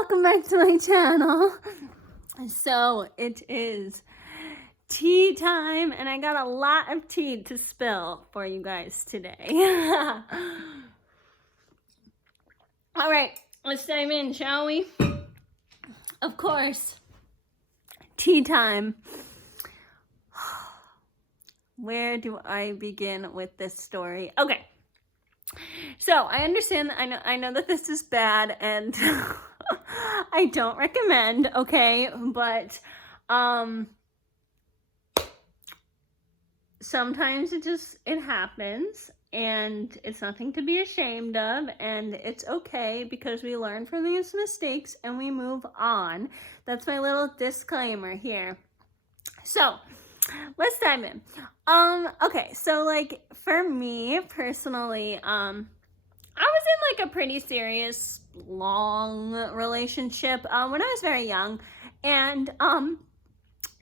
welcome back to my channel. So it is tea time, and I got a lot of tea to spill for you guys today. All right, let's dive in, shall we? Of course, tea time. Where do I begin with this story? Okay. So I understand, I know that this is bad, and I don't recommend, okay, but sometimes it happens, and it's nothing to be ashamed of, and it's okay because we learn from these mistakes and we move on. That's my little disclaimer here. So let's dive in. Okay, so like for me personally, I was in like a pretty serious long relationship when I was very young, and it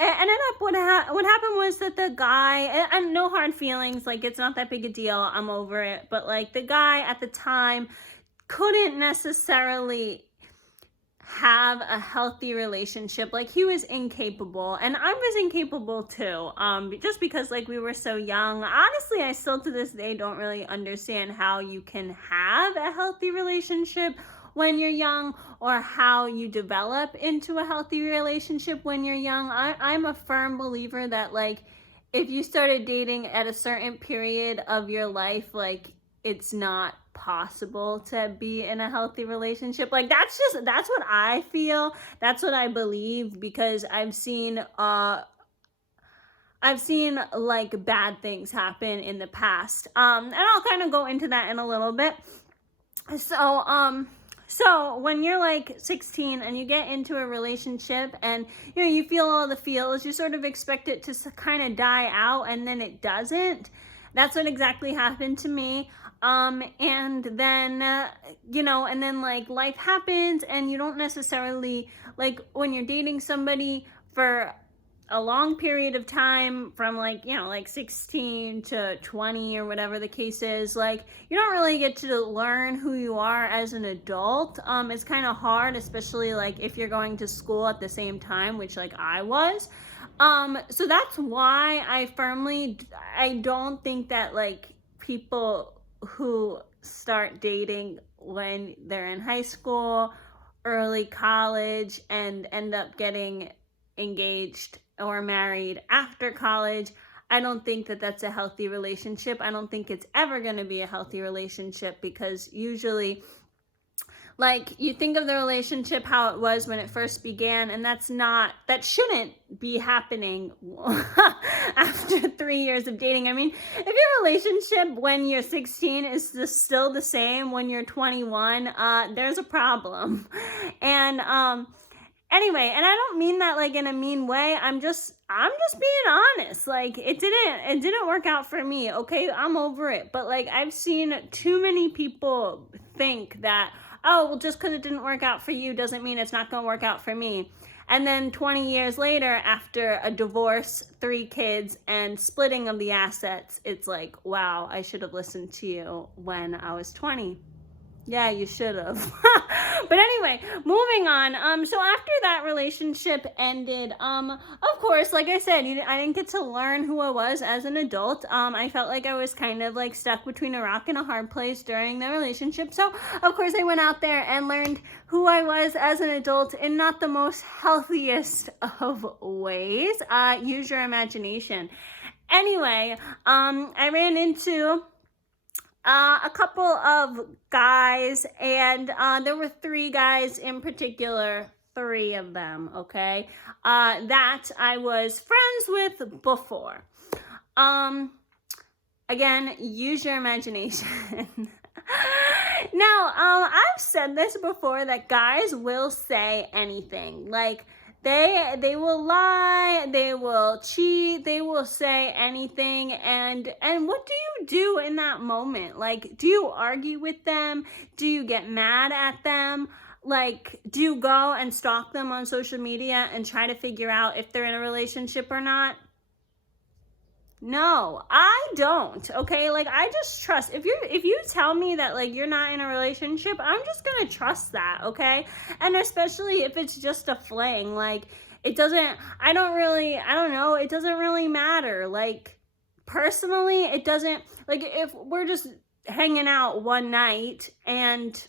ended up what happened was that the guy, and no hard feelings, like it's not that big a deal, I'm over it, but like the guy at the time couldn't necessarily have a healthy relationship. Like he was incapable, and I was incapable too, just because like we were so young. Honestly, I still to this day don't really understand how you can have a healthy relationship when you're young, or how you develop into a healthy relationship when you're young. I'm a firm believer that like if you started dating at a certain period of your life, like it's not possible to be in a healthy relationship. Like that's what I feel, that's what I believe, because I've seen like bad things happen in the past, and I'll kind of go into that in a little bit. So when you're like 16 and you get into a relationship and you know you feel all the feels, you sort of expect it to kind of die out, and then it doesn't. That's what exactly happened to me. And then, you know, and then like life happens, and you don't necessarily, like when you're dating somebody for a long period of time, from like, you know, like 16 to 20 or whatever the case is, like you don't really get to learn who you are as an adult. It's kind of hard, especially like if you're going to school at the same time, which like I was. So that's why I don't think that like people who start dating when they're in high school, early college, and end up getting engaged or married after college, I don't think that that's a healthy relationship. I don't think it's ever going to be a healthy relationship, because usually, like, you think of the relationship how it was when it first began, and that shouldn't be happening after 3 years of dating. I mean, if your relationship when you're 16 is still the same when you're 21, there's a problem. And anyway, and I don't mean that like in a mean way. I'm just being honest. Like it didn't work out for me. Okay, I'm over it. But like I've seen too many people think that, oh, well, just because it didn't work out for you doesn't mean it's not going to work out for me. And then 20 years later, after a divorce, 3 kids, and splitting of the assets, it's like, wow, I should have listened to you when I was 20. Yeah, you should have. But anyway, moving on. So after that relationship ended, of course, like I said, I didn't get to learn who I was as an adult. I felt like I was kind of like stuck between a rock and a hard place during the relationship. So of course I went out there and learned who I was as an adult in not the most healthiest of ways. Use your imagination. Anyway, I ran into a couple of guys, and there were 3 guys in particular, 3 of them, okay, that I was friends with before. Again, use your imagination. Now, I've said this before, that guys will say anything. Like, they will lie, they will cheat, they will say anything, and what do you do in that moment? Like, do you argue with them? Do you get mad at them? Like, do you go and stalk them on social media and try to figure out if they're in a relationship or not? No, I don't. Okay, like I just trust. If you tell me that like you're not in a relationship, I'm just gonna trust that. Okay, and especially if it's just a fling, like it doesn't. I don't know. It doesn't really matter. Like personally, it doesn't. Like if we're just hanging out one night and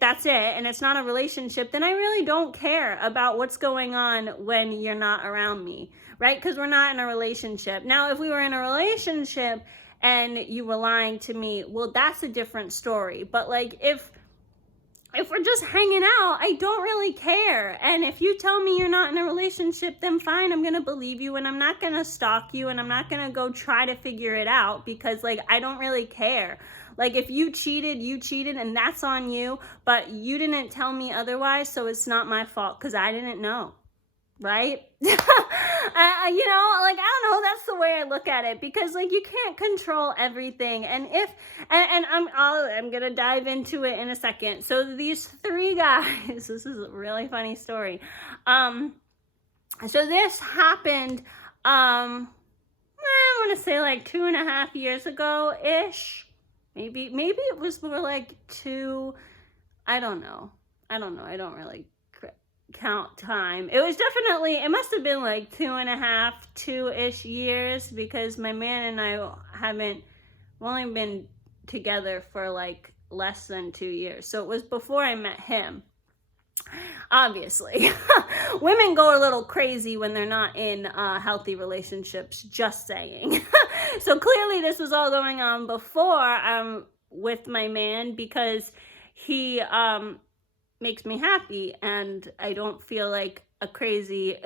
that's it, and it's not a relationship, then I really don't care about what's going on when you're not around me, right? Because we're not in a relationship. Now, if we were in a relationship and you were lying to me, well, that's a different story. But like if we're just hanging out, I don't really care. And if you tell me you're not in a relationship, then fine, I'm gonna believe you, and I'm not gonna stalk you, and I'm not gonna go try to figure it out, because like I don't really care. Like if you cheated, and that's on you, but you didn't tell me otherwise, so it's not my fault because I didn't know, right? You know, like I don't know, that's the way I look at it, because like you can't control everything. And I'm gonna dive into it in a second. So these 3 guys, this is a really funny story. So this happened, I want to say like 2.5 years ago ish. Maybe it was more like 2. I don't know. I don't really count time. It was definitely, it must have been like 2.5, 2-ish years, because my man and I we've only been together for like less than 2 years. So it was before I met him. Obviously, women go a little crazy when they're not in healthy relationships, just saying. So clearly this was all going on before with my man, because he makes me happy, and I don't feel like a crazy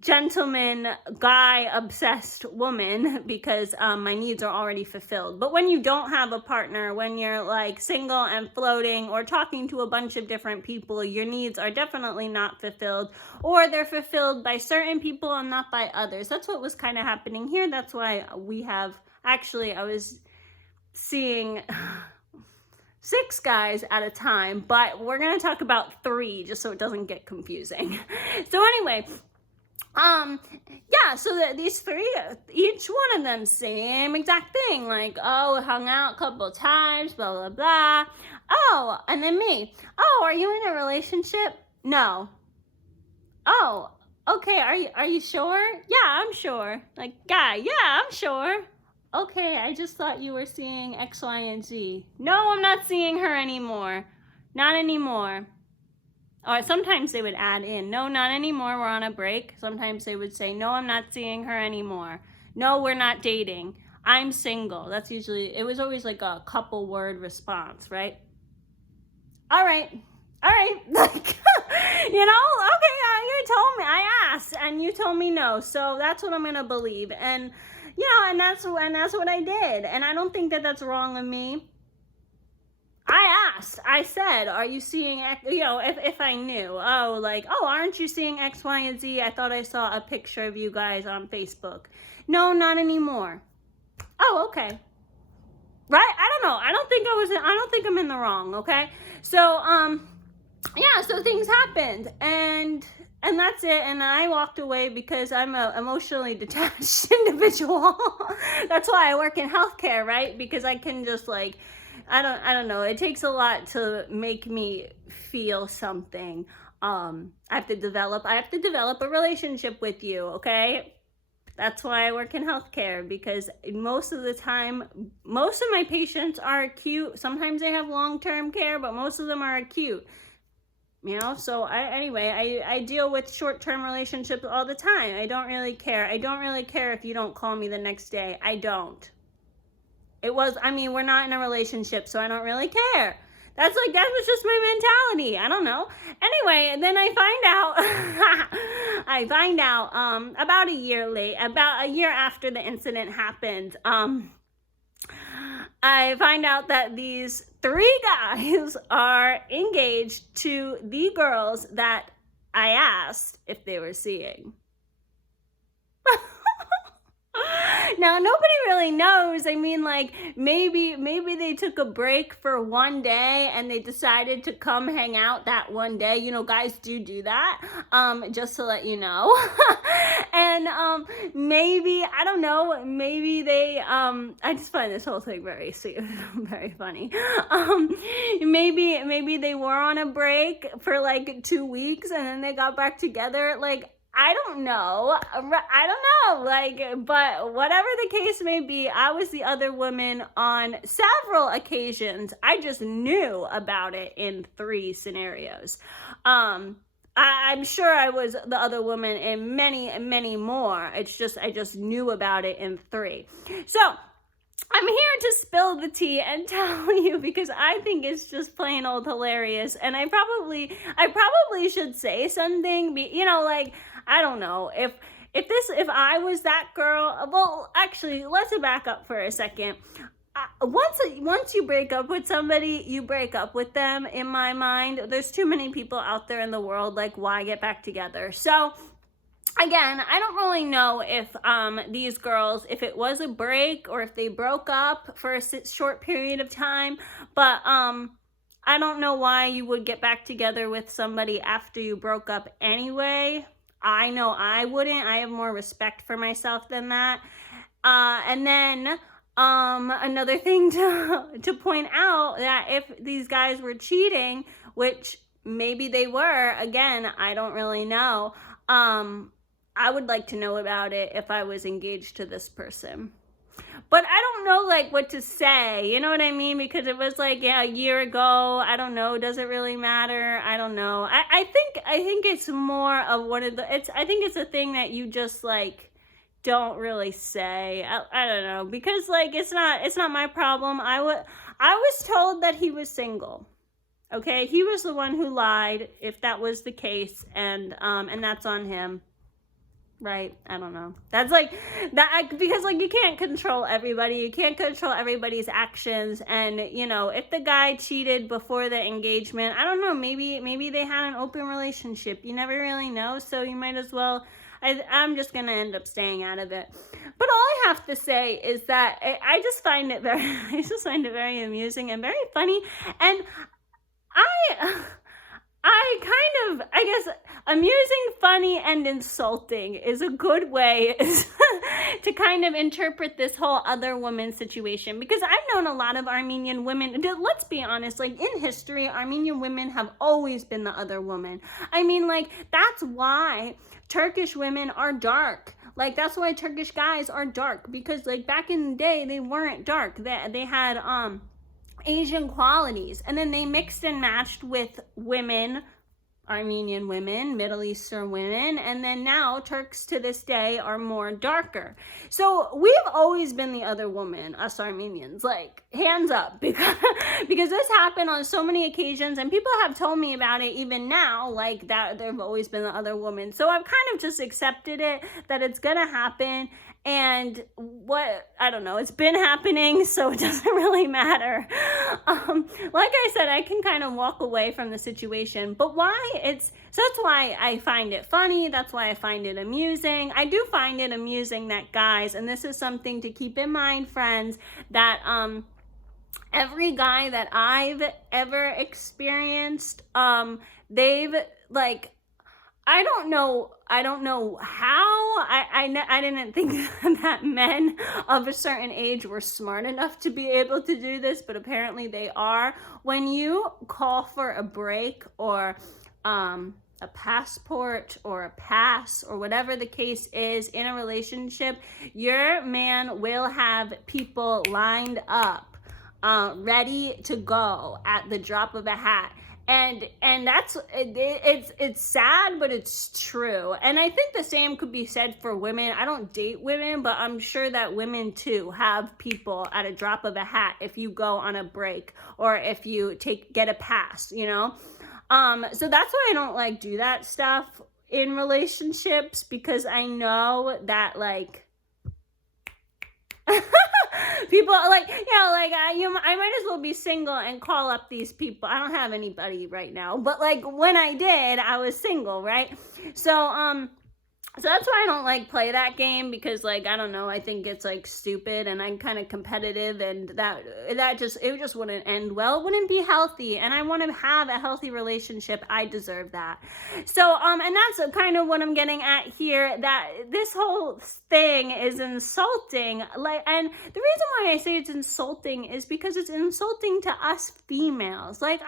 gentleman, guy obsessed woman, because my needs are already fulfilled. But when you don't have a partner, when you're like single and floating or talking to a bunch of different people, your needs are definitely not fulfilled, or they're fulfilled by certain people and not by others. That's what was kind of happening here. That's why I was seeing 6 guys at a time, but we're gonna talk about 3 just so it doesn't get confusing. So anyway, yeah, so these 3, each one of them, same exact thing, like, oh, hung out a couple times, blah, blah, blah. Oh, and then me. Oh, are you in a relationship? No. Oh, okay, are you sure? Yeah, I'm sure. Like, guy, yeah, I'm sure. Okay, I just thought you were seeing X, Y, and Z. No, I'm not seeing her anymore. Not anymore. Or sometimes they would add in, no, not anymore, we're on a break. Sometimes they would say, no, I'm not seeing her anymore. No, we're not dating. I'm single. That's usually, it was always like a couple word response, right? All right. Like, you know, okay, you told me, I asked, and you told me no. So that's what I'm going to believe. And, you know, and that's what I did. And I don't think that that's wrong of me. I asked, I said, are you seeing, you know, if I knew, oh, like, oh, aren't you seeing X, Y, and Z? I thought I saw a picture of you guys on Facebook. No, not anymore. Oh, okay. Right? I don't know. I don't think I'm in the wrong, okay? So, yeah, so things happened, and that's it. And I walked away because I'm a emotionally detached individual. That's why I work in healthcare, right? Because I can just like, I don't know. It takes a lot to make me feel something. I have to develop a relationship with you, okay? That's why I work in healthcare, because most of the time, most of my patients are acute. Sometimes they have long-term care, but most of them are acute. You know, so I deal with short-term relationships all the time. I don't really care. I don't really care if you don't call me the next day. I don't. We're not in a relationship, so I don't really care. That was just my mentality. I don't know. Anyway, and then I find out, about a year after the incident happened, I find out that these 3 guys are engaged to the girls that I asked if they were seeing. Now, nobody really knows. I mean, like, maybe they took a break for one day and they decided to come hang out that one day. You know, guys do that, just to let you know. And maybe, I don't know, maybe they, I just find this whole thing very sweet, very funny. Maybe they were on a break for like 2 weeks and then they got back together. Like, I don't know, like, but whatever the case may be, I was the other woman on several occasions. I just knew about it in 3 scenarios. I'm sure I was the other woman in many more. It's just, I just knew about it in 3. So, I'm here to spill the tea and tell you because I think it's just plain old hilarious, and I probably should say something. You know, like, I don't know if I was that girl. Well, actually, let's back up for a second. Once you break up with somebody, you break up with them. In my mind, there's too many people out there in the world. Like, why get back together? So, again, I don't really know if these girls, if it was a break or if they broke up for a short period of time, but I don't know why you would get back together with somebody after you broke up anyway. I know I wouldn't. I have more respect for myself than that. And then another thing to point out, that if these guys were cheating, which maybe they were, again, I don't really know, I would like to know about it if I was engaged to this person. But I don't know, like, what to say, you know what I mean? Because it was like, yeah, a year ago. I don't know. Does it really matter? I don't know. I think it's more of one of the, I think it's a thing that you just, like, don't really say. I don't know. Because, like, it's not my problem. I was told that he was single. Okay? He was the one who lied, if that was the case, and that's on him. Right? I don't know. That's like that, because like you can't control everybody. You can't control everybody's actions. And you know, if the guy cheated before the engagement, I don't know, maybe they had an open relationship. You never really know. So you might as well, I'm just going to end up staying out of it. But all I have to say is that I just find it very amusing and very funny. And I guess amusing, funny, and insulting is a good way to kind of interpret this whole other woman situation. Because I've known a lot of Armenian women. Let's be honest, like in history, Armenian women have always been the other woman. I mean, like, that's why Turkish women are dark. Like, that's why Turkish guys are dark. Because, like, back in the day, they weren't dark. They had, Asian qualities, and then they mixed and matched with women, Armenian women, Middle Eastern women, and then now Turks to this day are more darker. So we've always been the other woman, us Armenians, like, hands up, because this happened on so many occasions, and people have told me about it even now, like, that they've always been the other woman. So I've kind of just accepted it, that it's gonna happen. And I don't know, it's been happening, so it doesn't really matter. Like I said, I can kind of walk away from the situation, but so that's why I find it funny. That's why I find it amusing. I do find it amusing that guys, and this is something to keep in mind, friends, that, every guy that I've ever experienced, they've, like, I don't know how. I didn't think that men of a certain age were smart enough to be able to do this, but apparently they are. When you call for a break or a passport or a pass or whatever the case is in a relationship, your man will have people lined up, ready to go at the drop of a hat. And that's, it's sad, but it's true. And I think the same could be said for women. I don't date women, but I'm sure that women too have people at a drop of a hat if you go on a break or if you get a pass, you know? So that's why I don't like do that stuff in relationships, because I know that, like, people like, you know, like, I might as well be single and call up these people. I don't have anybody right now, but like when I did, I was single, right? So So that's why I don't like play that game, because like, I don't know, I think it's like stupid, and I'm kind of competitive, and it just wouldn't end well. It wouldn't be healthy, and I want to have a healthy relationship. I deserve that. So and that's kind of what I'm getting at here, that this whole thing is insulting. Like, and the reason why I say it's insulting is because it's insulting to us females. Like,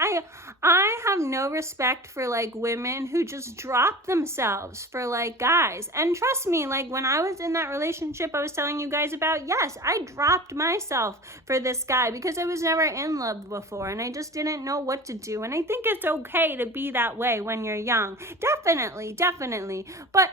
I have no respect for like women who just drop themselves for like guys. And trust me, like when I was in that relationship I was telling you guys about, yes, I dropped myself for this guy because I was never in love before, and I just didn't know what to do. And I think it's okay to be that way when you're young. Definitely. But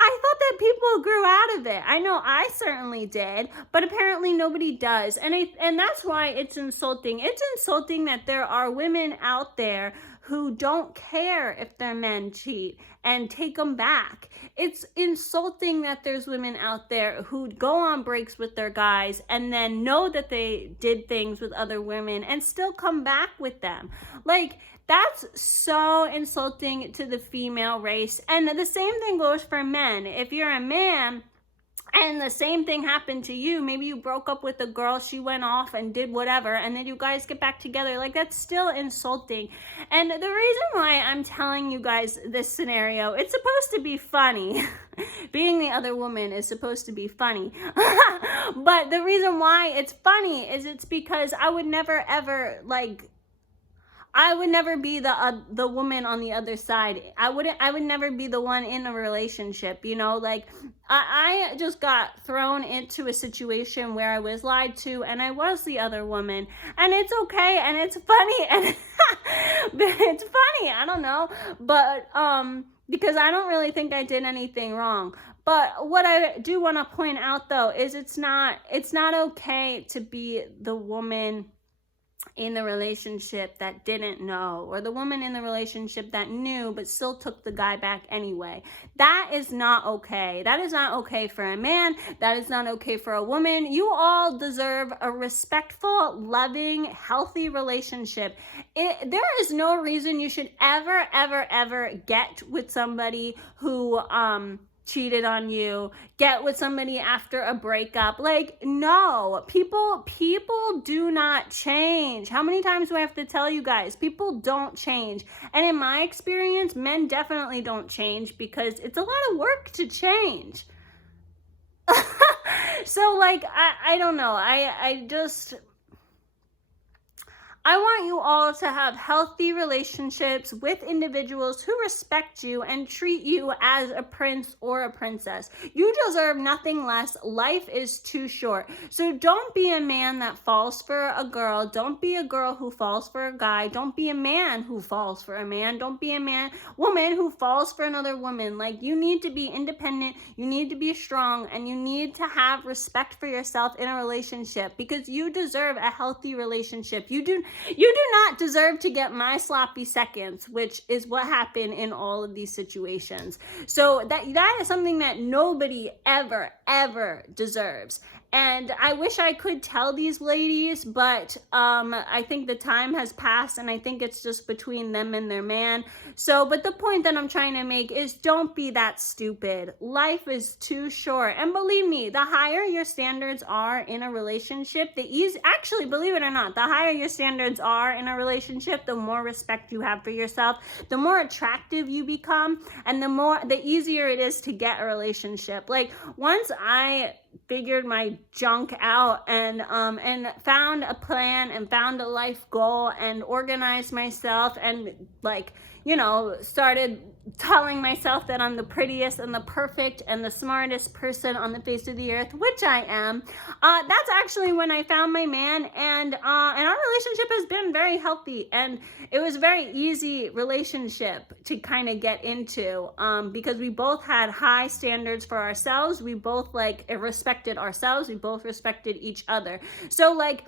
I thought that people grew out of it. I know I certainly did, but apparently nobody does. And that's why it's insulting. It's insulting that there are women out there who don't care if their men cheat and take them back. It's insulting that there's women out there who go on breaks with their guys and then know that they did things with other women and still come back with them. Like, that's so insulting to the female race. And the same thing goes for men. If you're a man and the same thing happened to you, maybe you broke up with a girl, she went off and did whatever, and then you guys get back together, like, that's still insulting. And the reason why I'm telling you guys this scenario, it's supposed to be funny. Being the other woman is supposed to be funny. But the reason why it's funny is it's because I would never ever, like, I would never be the woman on the other side. I would never be the one in a relationship, you know? Like, I just got thrown into a situation where I was lied to, and I was the other woman. And it's okay, and it's funny, and it's funny, I don't know. But, because I don't really think I did anything wrong. But what I do want to point out, though, is it's not okay to be the woman in the relationship that didn't know, or the woman in the relationship that knew but still took the guy back anyway. That is not okay. That is not okay for a man. That is not okay for a woman. You all deserve a respectful, loving, healthy relationship. There is no reason you should ever get with somebody who cheated on you, get with somebody after a breakup. Like, no, people do not change. How many times do I have to tell you guys? People don't change. And in my experience, men definitely don't change, because it's a lot of work to change. So like, I don't know. I want you all to have healthy relationships with individuals who respect you and treat you as a prince or a princess. You deserve nothing less. Life is too short. So don't be a man that falls for a girl. Don't be a girl who falls for a guy. Don't be a man who falls for a man. Don't be a woman who falls for another woman. Like, you need to be independent. You need to be strong, and you need to have respect for yourself in a relationship, because you deserve a healthy relationship. You do not deserve to get my sloppy seconds, which is what happened in all of these situations. So that is something that nobody ever deserves. And I wish I could tell these ladies, but I think the time has passed, and I think it's just between them and their man. So, but the point that I'm trying to make is, don't be that stupid. Life is too short. And believe me, the higher your standards are in a relationship, actually, believe it or not, the higher your standards are in a relationship, the more respect you have for yourself, the more attractive you become, and the easier it is to get a relationship. Like, once I figured my junk out and found a plan and found a life goal and organized myself and, like, you know, started telling myself that I'm the prettiest and the perfect and the smartest person on the face of the earth, which I am. That's actually when I found my man, and our relationship has been very healthy, and it was a very easy relationship to kind of get into, because we both had high standards for ourselves. We both respected ourselves. We both respected each other. So like,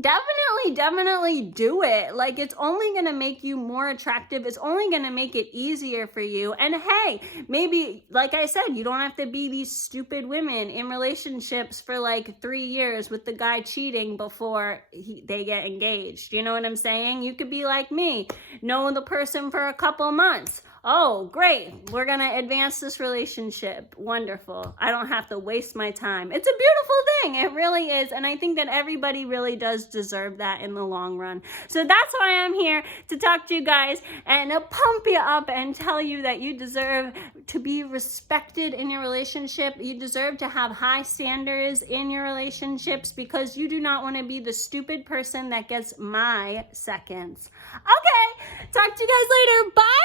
definitely do it. Like, it's only going to make you more attractive. It's only going to make it easier for you. And hey, maybe, like I said, you don't have to be these stupid women in relationships for like 3 years with the guy cheating before they get engaged. You know what I'm saying? You could be like me, know the person for a couple months. Oh, great. We're going to advance this relationship. Wonderful. I don't have to waste my time. It's a beautiful thing. It really is. And I think that everybody really does deserve that in the long run. So that's why I'm here, to talk to you guys and pump you up and tell you that you deserve to be respected in your relationship. You deserve to have high standards in your relationships, because you do not want to be the stupid person that gets my seconds. Okay. Talk to you guys later. Bye.